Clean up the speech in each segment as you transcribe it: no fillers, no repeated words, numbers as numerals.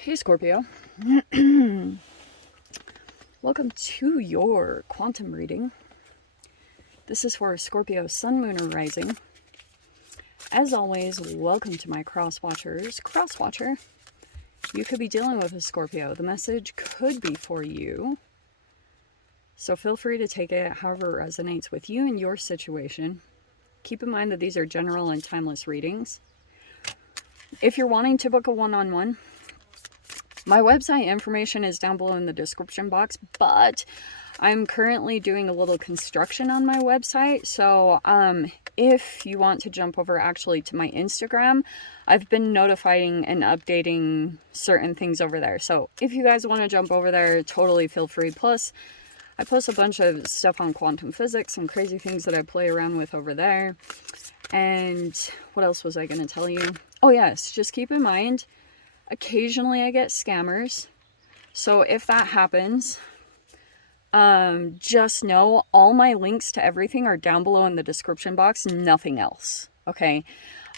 Hey Scorpio, welcome to your quantum reading. This is for Scorpio Sun, Moon, or Rising. As always, welcome to my cross watchers. Cross watcher, you could be dealing with a Scorpio. The message could be for you, so feel free to take it however it resonates with you and your situation. Keep in mind that these are general and timeless readings. If you're wanting to book a one-on-one, my website information is down below in the description box, but I'm currently doing a little construction on my website. So if you want to jump over actually to my Instagram, I've been notifying and updating certain things over there. So if you guys want to jump over there, totally feel free. Plus, I post a bunch of stuff on quantum physics and crazy things that I play around with over there. And what else was I going to tell you? Oh yes, just keep in mind, occasionally I get scammers. So if that happens, just know all my links to everything are down below in the description box, nothing else. Okay.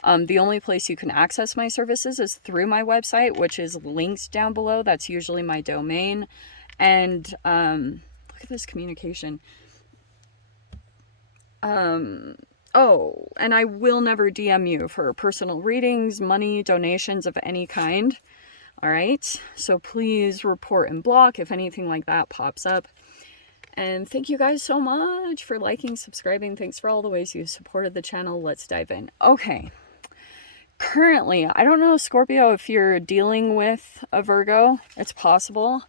The only place you can access my services is through my website, which is linked down below. That's usually my domain. And look at this communication. Oh, and I will never DM you for personal readings, money, donations of any kind. All right, so please report and block if anything like that pops up. And thank you guys so much for liking, subscribing. Thanks for all the ways you supported the channel. Let's dive in. Okay, currently, I don't know, Scorpio, if you're dealing with a Virgo. It's possible.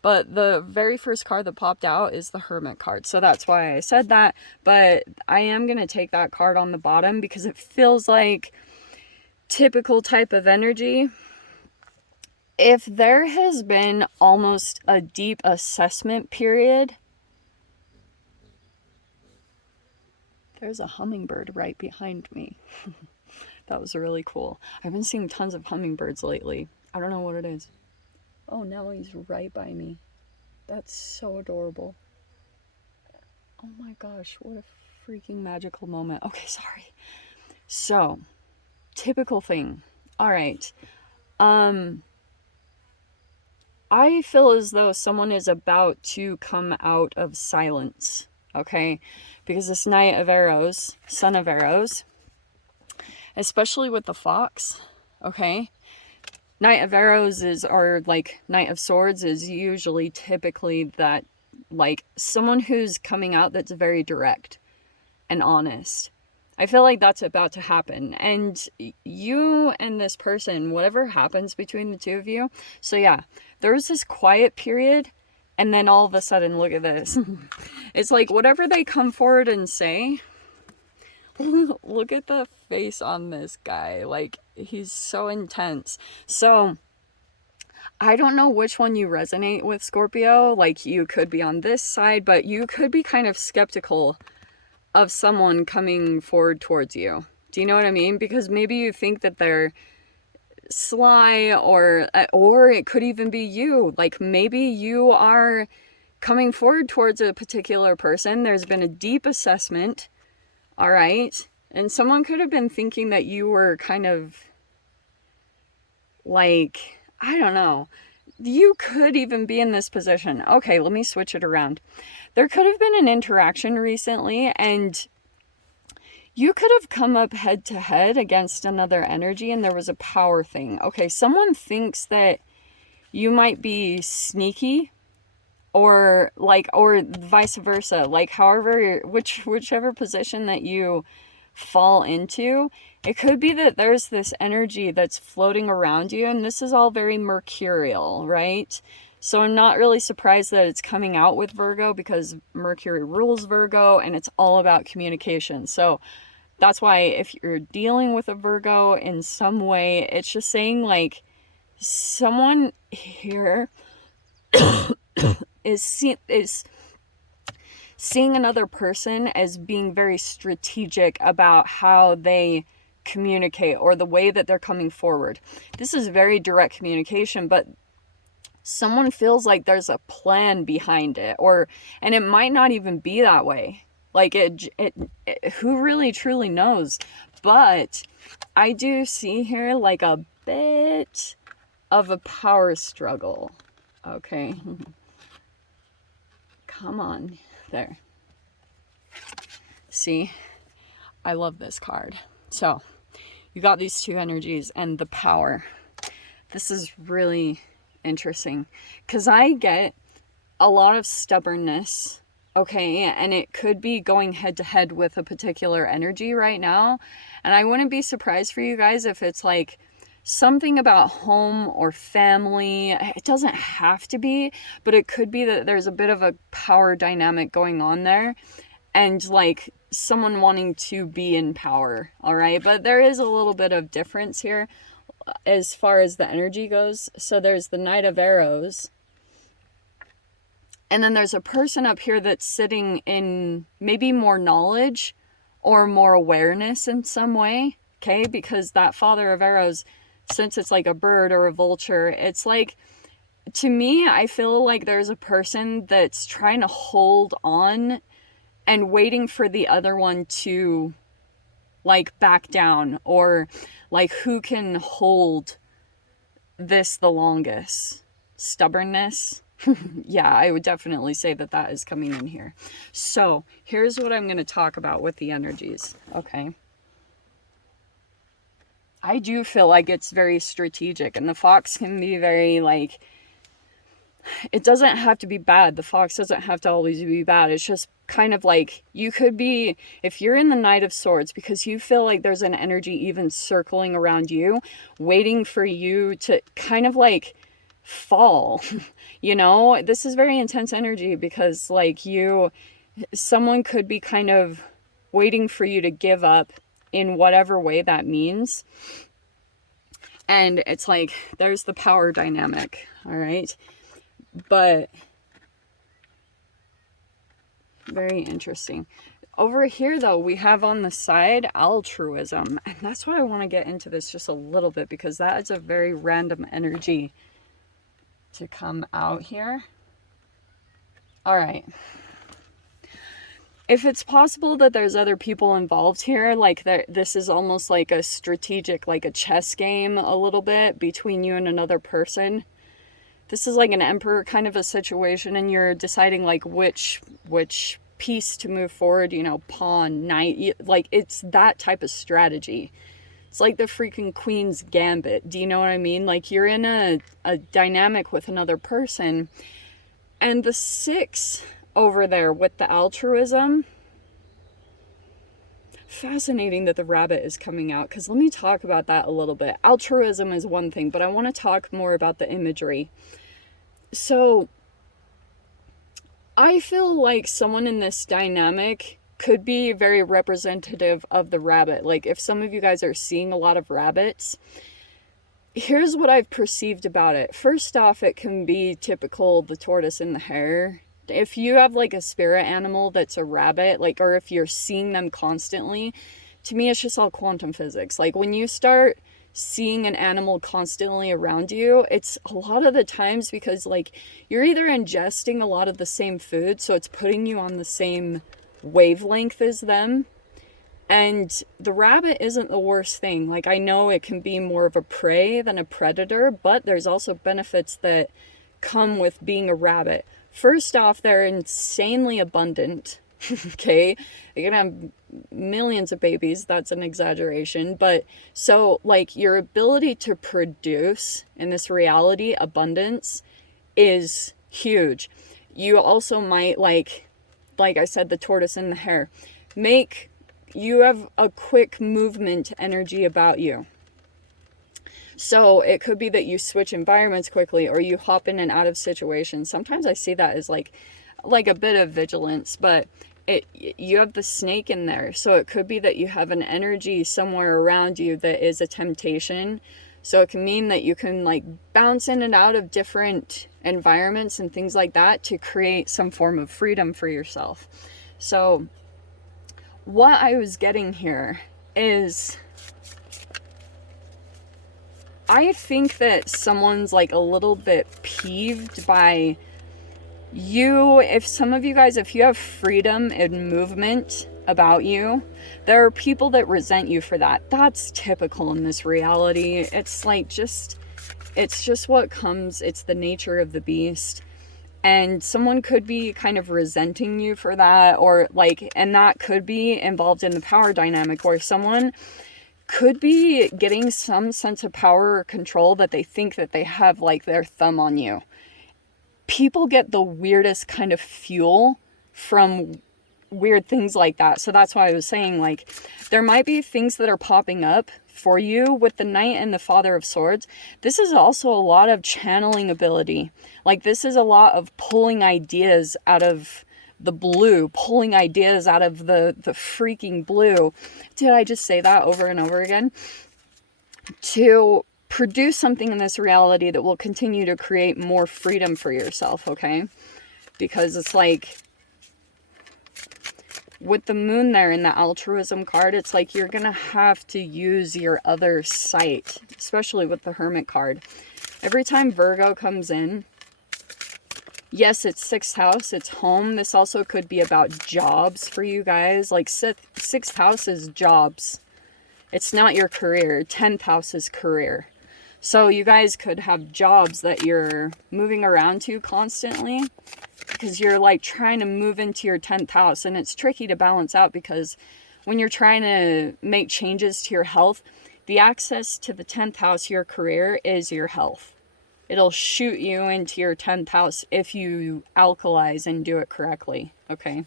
But the very first card that popped out is the Hermit card. So that's why I said that. But I am going to take that card on the bottom because it feels like typical type of energy. If there has been almost a deep assessment period, there's a hummingbird right behind me. That was really cool. I've been seeing tons of hummingbirds lately. I don't know what it is. Oh, now he's right by me. That's so adorable. Oh my gosh, what a freaking magical moment. Okay, sorry. So, typical thing. All right. I feel as though someone is about to come out of silence, okay? Because this Knight of Arrows, Son of Arrows, especially with the fox, okay? Knight of Arrows is, or like Knight of Swords is usually typically that, like, someone who's coming out that's very direct and honest. I feel like that's about to happen. And you and this person, whatever happens between the two of you. So yeah, there was this quiet period. And then all of a sudden, look at this. It's like whatever they come forward and say. Look at the face on this guy. Like, he's so intense. So I don't know which one you resonate with, Scorpio. Like, you could be on this side, but you could be kind of skeptical of someone coming forward towards you. Do you know what I mean? Because maybe you think that they're sly, or it could even be you. Like, maybe you are coming forward towards a particular person. There's been a deep assessment. All right. And someone could have been thinking that you were kind of like, I don't know. You could even be in this position. Okay, let me switch it around. There could have been an interaction recently, and you could have come up head to head against another energy, and there was a power thing. Okay, someone thinks that you might be sneaky, or vice versa. Like, however, whichever position that you fall into, it could be that there's this energy that's floating around you, and this is all very mercurial, right? So I'm not really surprised that it's coming out with Virgo, because Mercury rules Virgo and it's all about communication. So that's why if you're dealing with a Virgo in some way, it's just saying, like, someone here is seeing another person as being very strategic about how they communicate or the way that they're coming forward. This is very direct communication, but someone feels like there's a plan behind it, and it might not even be that way. Like, who really truly knows? But I do see here like a bit of a power struggle. Okay. Come on. There. See? I love this card. So, you got these two energies and the power. This is really interesting because I get a lot of stubbornness, okay, and it could be going head to head with a particular energy right now, and I wouldn't be surprised for you guys if it's like something about home or family. It doesn't have to be, but it could be that there's a bit of a power dynamic going on there, and like someone wanting to be in power, all right? But there is a little bit of difference here as far as the energy goes. So there's the Knight of Arrows, and then there's a person up here that's sitting in maybe more knowledge or more awareness in some way, okay? Because that Father of Arrows, since it's like a bird or a vulture, it's like, to me, I feel like there's a person that's trying to hold on and waiting for the other one to like back down, or like who can hold this the longest. Stubbornness. Yeah, I would definitely say that that is coming in here. So here's what I'm going to talk about with the energies. Okay. I do feel like it's very strategic, and the fox can be very like, it doesn't have to be bad. The fox doesn't have to always be bad. It's just kind of like, you could be, if you're in the Knight of Swords, because you feel like there's an energy even circling around you, waiting for you to kind of like fall. You know, this is very intense energy because like someone could be kind of waiting for you to give up in whatever way that means. And it's like, there's the power dynamic, all right? But very interesting. Over here, though, we have on the side altruism. And that's why I want to get into this just a little bit, because that is a very random energy to come out here. All right. If it's possible that there's other people involved here, like this is almost like a strategic, like a chess game a little bit between you and another person. This is like an emperor kind of a situation, and you're deciding like which piece to move forward, you know, pawn, knight, like it's that type of strategy. It's like the freaking Queen's Gambit. Do you know what I mean? Like you're in a dynamic with another person. And the 6 over there with the altruism, fascinating that the rabbit is coming out, because let me talk about that a little bit. Altruism is one thing, but I want to talk more about the imagery. So I feel like someone in this dynamic could be very representative of the rabbit. Like if some of you guys are seeing a lot of rabbits, here's what I've perceived about it. First off, it can be typical the tortoise and the hare. If you have like a spirit animal that's a rabbit, like, or if you're seeing them constantly, to me it's just all quantum physics. Like when you start seeing an animal constantly around you, it's a lot of the times because like you're either ingesting a lot of the same food, so it's putting you on the same wavelength as them. And the rabbit isn't the worst thing. Like I know it can be more of a prey than a predator, but there's also benefits that come with being a rabbit. First off, they're insanely abundant. Okay, you're gonna have millions of babies. That's an exaggeration, but so like your ability to produce in this reality, abundance, is huge. You also might like I said, the tortoise and the hare, you have a quick movement energy about you. So it could be that you switch environments quickly, or you hop in and out of situations. Sometimes I see that as like a bit of vigilance, but you have the snake in there. So it could be that you have an energy somewhere around you that is a temptation. So it can mean that you can like bounce in and out of different environments and things like that to create some form of freedom for yourself. So what I was getting here is, I think that someone's like a little bit peeved by you. If some of you guys, if you have freedom and movement about you, there are people that resent you for that. That's typical in this reality. It's like, just It's just what comes. It's the nature of the beast. And someone could be kind of resenting you for that, or like, and that could be involved in the power dynamic where someone could be getting some sense of power or control that they think that they have like their thumb on you. People get the weirdest kind of fuel from weird things like that. So that's why I was saying, like, there might be things that are popping up for you with the Knight and the Father of Swords. This is also a lot of channeling ability. Like, this is a lot of pulling ideas out of the blue, pulling ideas out of the freaking blue. Did I just say that over and over again? To produce something in this reality that will continue to create more freedom for yourself, okay? Because it's like, with the moon there in the altruism card, it's like you're gonna have to use your other sight, especially with the Hermit card. Every time Virgo comes in, yes, it's 6th house, it's home. This also could be about jobs for you guys. Like 6th house is jobs. It's not your career. 10th house is career. So you guys could have jobs that you're moving around to constantly because you're like trying to move into your 10th house, and it's tricky to balance out because when you're trying to make changes to your health, the access to the 10th house, your career, is your health. It'll shoot you into your 10th house if you alkalize and do it correctly, okay?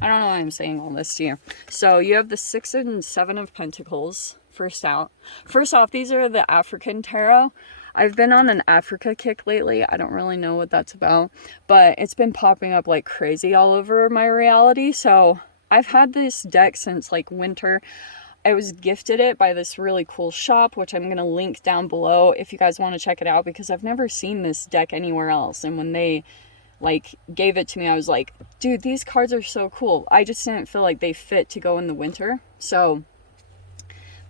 I don't know why I'm saying all this to you. So you have the 6 and 7 of Pentacles first out. First off, these are the African tarot. I've been on an Africa kick lately. I don't really know what that's about, but it's been popping up like crazy all over my reality. So I've had this deck since like winter. I was gifted it by this really cool shop, which I'm going to link down below if you guys want to check it out, because I've never seen this deck anywhere else. And when they like gave it to me, I was like, dude, these cards are so cool. I just didn't feel like they fit to go in the winter. So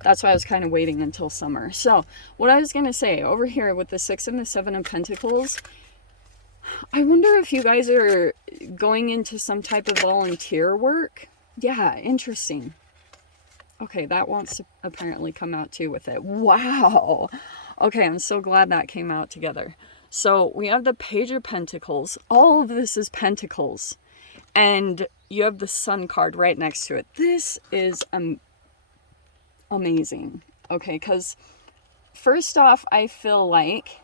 that's why I was kind of waiting until summer. So what I was going to say over here with the 6 and the 7 of Pentacles, I wonder if you guys are going into some type of volunteer work. Yeah, interesting. Okay, that wants to apparently come out too with it. Wow. Okay, I'm so glad that came out together. So we have the Page of Pentacles. All of this is Pentacles. And you have the Sun card right next to it. This is amazing. Okay, because first off, I feel like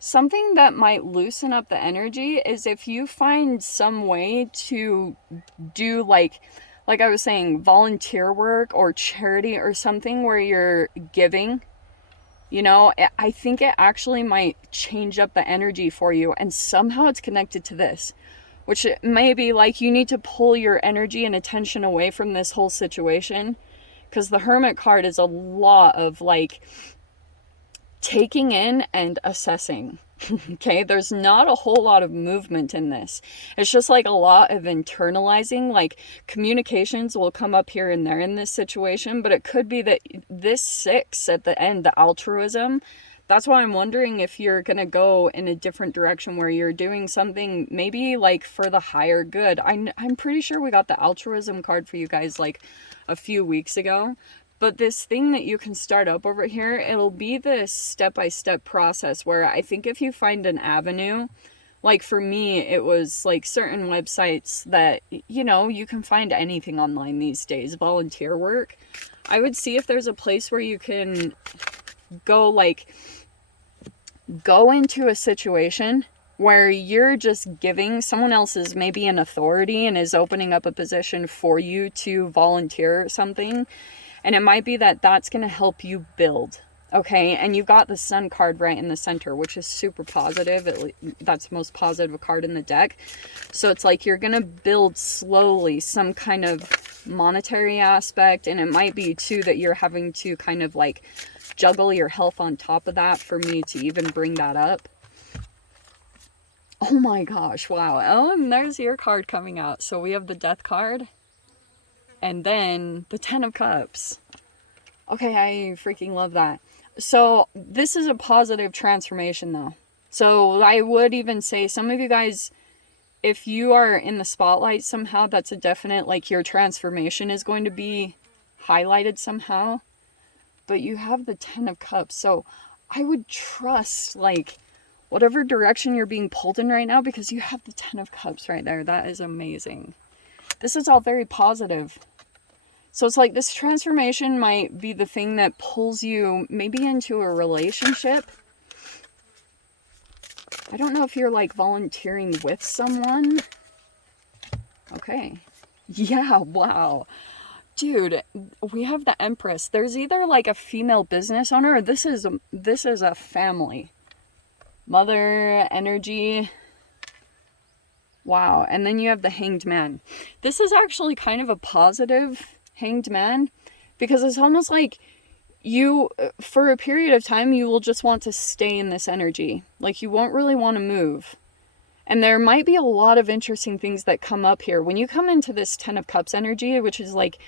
something that might loosen up the energy is if you find some way to do like I was saying, volunteer work or charity or something where you're giving, you know, I think it actually might change up the energy for you. And somehow it's connected to this, which may be like you need to pull your energy and attention away from this whole situation. Because the Hermit card is a lot of like taking in and assessing. Okay, there's not a whole lot of movement in this. It's just like a lot of internalizing. Like communications will come up here and there in this situation, but it could be that this 6 at the end, the altruism, that's why I'm wondering if you're gonna go in a different direction where you're doing something maybe like for the higher good. I'm pretty sure we got the altruism card for you guys like a few weeks ago. But this thing that you can start up over here, it'll be this step-by-step process where I think if you find an avenue, like for me, it was like certain websites that, you know, you can find anything online these days, volunteer work. I would see if there's a place where you can go into a situation where you're just giving, someone else is maybe an authority and is opening up a position for you to volunteer something. And it might be that that's going to help you build, okay? And you got the Sun card right in the center, which is super positive. That's the most positive card in the deck. So it's like you're going to build slowly some kind of monetary aspect. And it might be, too, that you're having to kind of like juggle your health on top of that for me to even bring that up. Oh my gosh, wow. Oh, and there's your card coming out. So we have the Death card. And then the 10 of Cups. Okay, I freaking love that. So this is a positive transformation though. So I would even say some of you guys, if you are in the spotlight somehow, that's a definite, like your transformation is going to be highlighted somehow. But you have the 10 of Cups. So I would trust, like, whatever direction you're being pulled in right now, because you have the 10 of Cups right there. That is amazing. This is all very positive. So it's like this transformation might be the thing that pulls you maybe into a relationship. I don't know if you're like volunteering with someone. Okay. Yeah, wow. Dude, we have the Empress. There's either like a female business owner, or this is a family. Mother energy. Wow. And then you have the Hanged Man. This is actually kind of a positive Hanged Man, because it's almost like you, for a period of time, you will just want to stay in this energy. Like, you won't really want to move. And there might be a lot of interesting things that come up here. When you come into this 10 of Cups energy, which is like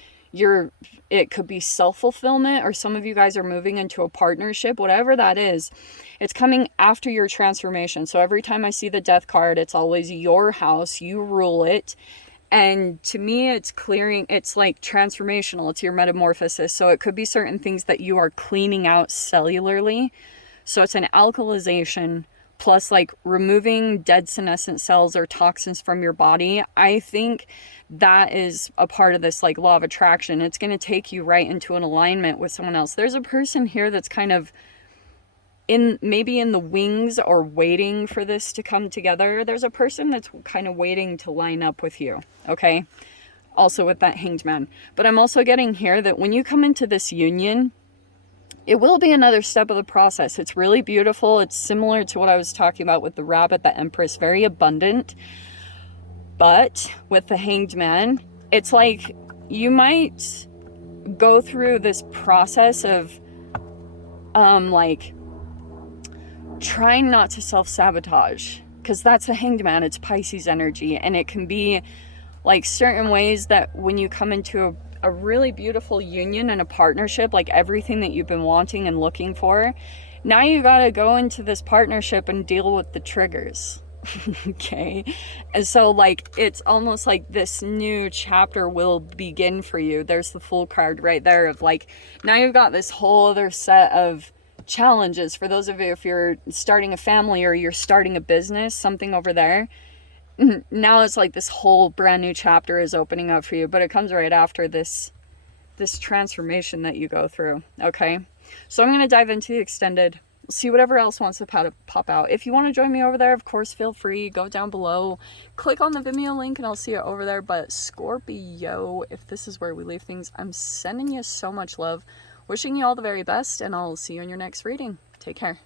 it could be self-fulfillment, or some of you guys are moving into a partnership, whatever that is, it's coming after your transformation. So every time I see the Death card, it's always your house, you rule it. And to me, it's clearing, it's like transformational, it's your metamorphosis. So it could be certain things that you are cleaning out cellularly. So it's an alkalization plus like removing dead senescent cells or toxins from your body. I think that is a part of this like law of attraction. It's going to take you right into an alignment with someone else. There's a person here that's kind of maybe in the wings or waiting for this to come together. There's a person that's kind of waiting to line up with you, okay? Also with that Hanged Man. But I'm also getting here that when you come into this union, it will be another step of the process. It's really beautiful. It's similar to what I was talking about with the Rabbit, the Empress, very abundant. But with the Hanged Man, it's like you might go through this process of like trying not to self-sabotage, because that's the Hanged Man. It's Pisces energy, and it can be like certain ways that when you come into a really beautiful union and a partnership, like everything that you've been wanting and looking for, now you gotta go into this partnership and deal with the triggers. Okay, and so like it's almost like this new chapter will begin for you. There's the Fool card right there of like, now you've got this whole other set of challenges. For those of you, if you're starting a family or you're starting a business, something over there, now it's like this whole brand new chapter is opening up for you. But it comes right after this transformation that you go through. Okay, so I'm going to dive into the extended, see whatever else wants to pop out. If you want to join me over there, of course, feel free. Go down below, click on the Vimeo link, and I'll see you over there. But Scorpio, if this is where we leave things, I'm sending you so much love, wishing you all the very best, and I'll see you in your next reading. Take care.